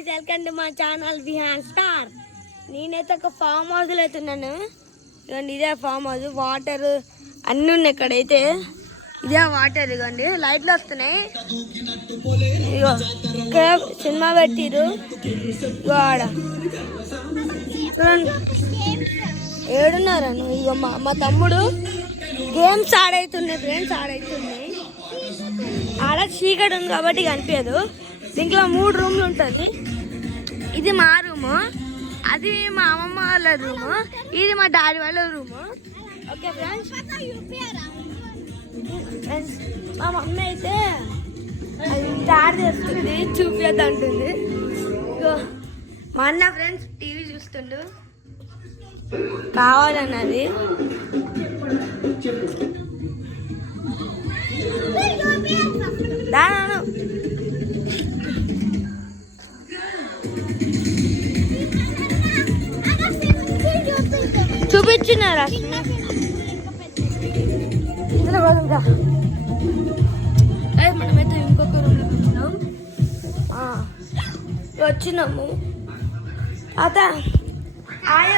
Guys welcome to మా channel behind star. నేనైతే ఒక ఫామ్ హౌస్లో అవుతున్నాను. ఇదిగోండి ఇదే ఫామ్ హౌస్. వాటర్ అన్నీ ఉన్నాయి ఇక్కడైతే. ఇదే వాటర్. ఇదిగోండి లైట్లు వస్తున్నాయి. ఇగో ఇక్కడ సినిమా పెట్టిరు. ఇగో ఆడ చూడండి ఏడున్నారను. ఇగో మా తమ్ముడు గేమ్స్ ఆడవుతున్నాయి ఫ్రెండ్స్. ఆడవుతున్నాయి ఆడ చీకటి ఉంది కాబట్టి కనిపించదు. దీంట్లో 3 రూమ్లు ఉంటుంది. ఇది మా రూము, అది మా అమ్మమ్మ వాళ్ళ రూము, ఇది మా డాడీ వాళ్ళ రూము. Okay friends. మా మమ్మీ అయితే తయారు చేస్తుంది, చూపియద్దు అంటుంది. మా అన్న ఫ్రెండ్స్ టీవీ చూస్తుండు, కావాలన్నది. దాను చూపించినారా ఇందులో పోతుందా? మనమైతే ఇంకొక రూమ్లో వచ్చినాము. అత హాయ్.